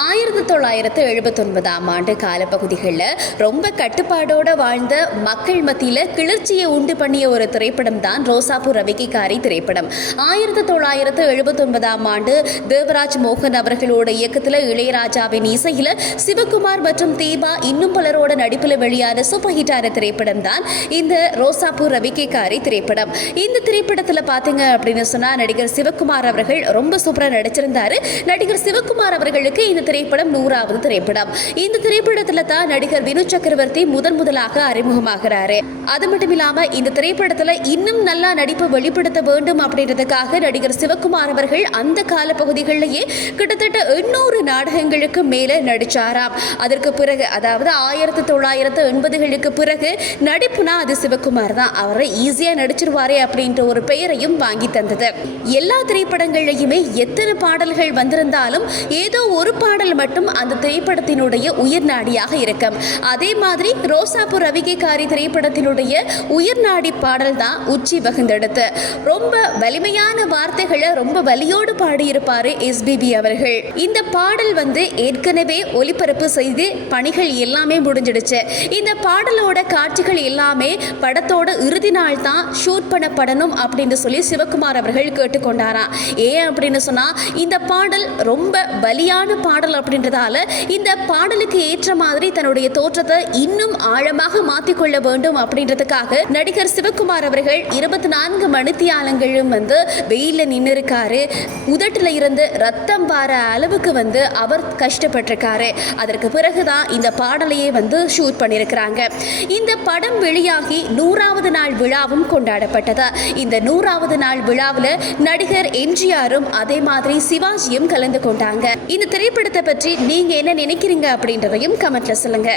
ஆயிரத்தி தொள்ளாயிரத்து எழுபத்தொன்பதாம் ஆண்டு காலப்பகுதிகளில் ரொம்ப கட்டுப்பாடோட வாழ்ந்த மக்கள் மத்தியில் கிளர்ச்சியை உண்டு பண்ணிய ஒரு திரைப்படம் தான் ரோசாப்பூர் ரவிக்கிக்காரி திரைப்படம். ஆயிரத்தி தொள்ளாயிரத்து எழுபத்தொன்பதாம் ஆண்டு தேவராஜ் மோகன் அவர்களோட இயக்கத்தில் இளையராஜாவின் இசையில் சிவகுமார் மற்றும் தீபா இன்னும் பலரோட நடிப்பில் வெளியான சூப்பர் ஹிட்டான திரைப்படம் தான் இந்த ரோசாப்பூர் ரவிக்கிக்காரி திரைப்படம். இந்த திரைப்படத்தில் பார்த்தீங்க அப்படின்னு சொன்னால் நடிகர் சிவகுமார் அவர்கள் ரொம்ப சூப்பராக நடிச்சிருந்தாரு. நடிகர் சிவகுமார் அவர்களுக்கு இந்த திரைப்படம் நூறாவது திரைப்படம். இந்த திரைப்படத்துல தான் நடிகர் வினு சக்கரவர்த்தி முதன் முதலாக அறிமுகமாகிறாரு. அது மட்டும் இல்லாம இந்த திரைப்படத்துல இன்னும் நல்லா நடிப்பு வெளிப்படுத்த வேண்டும் அப்படின்றதுக்காக நடிகர் சிவகுமார் அவர்கள் அந்த கால பகுதிகளிலேயே கிட்டத்தட்ட எண்ணூறு நாடகங்களுக்கு மேல நடிச்சாராம். அதற்கு பிறகு அதாவது ஆயிரத்தி தொள்ளாயிரத்து எண்பதுகளுக்கு பிறகு நடிப்புனா அது சிவகுமார் தான். அவரை ஈஸியா நடிச்சிருவாரே அப்படின்ற ஒரு பெயரையும் வாங்கி தந்தது. எல்லா திரைப்படங்கள்லையுமே எத்தனை பாடல்கள் வந்திருந்தாலும் ஏதோ ஒரு பாடல் பாடல் மட்டும் அந்த திரைப்படத்தினுடைய உயிர் நாடியாக இருக்கும். அதே மாதிரி ரோசாப்பூ ரவிகைக்காரி திரைப்படத்தினுடைய உயிர் நாடி பாடல் தான் உச்சி வகுந்தெடுத்து. ரொம்ப வலிமையான வார்த்தைகளை ரொம்ப வலியோடு பாடியிருப்பாரு எஸ்பிபி அவர்கள். இந்த பாடல் வந்து ஏற்கனவே ஒளிபரப்பு செய்து பணிகள் எல்லாமே முடிஞ்சிடுச்சு. இந்த பாடலோட காட்சிகள் எல்லாமே படத்தோட இறுதி நாள் தான் ஷூட் பண்ணப்படணும் அப்படின்னு சொல்லி சிவகுமார் அவர்கள் கேட்டுக்கொண்டாராம் ஏன் அப்படின்னு சொன்னால் இந்த பாடல் ரொம்ப வலியான பாடல் அப்படின்றதால இந்த பாடலுக்கு ஏற்ற மாதிரி தன்னுடைய தோற்றத்தை இன்னும் ஆழமாக மாற்றிக்கொள்ள வேண்டும் அப்படின்றதுக்காக நடிகர் சிவகுமார் அவர்கள் இருபத்தி நான்கு மணித்தியாலங்களும் வந்து வெயிலில் நின்று இருக்காரு உதட்டில் இருந்து ரத்தம் வார அளவுக்கு வந்து அவர் கஷ்டப்பட்டிருக்காரு. அதற்கு பிறகுதான் இந்த பாடலையே வந்து ஷூட் பண்ணியிருக்கிறாங்க. இந்த படம் வெளியாகி நூறாவது நாள் விழாவும் கொண்டாடப்பட்டது. இந்த நூறாவது நாள் விழாவில் நடிகர் எம்ஜிஆரும் அதே மாதிரி சிவாஜியும் கலந்து கொண்டாங்க. இந்த திரைப்படத்தை பற்றி நீங்க என்ன நினைக்கிறீங்க அப்படின்றதையும் கமெண்ட்ல சொல்லுங்க.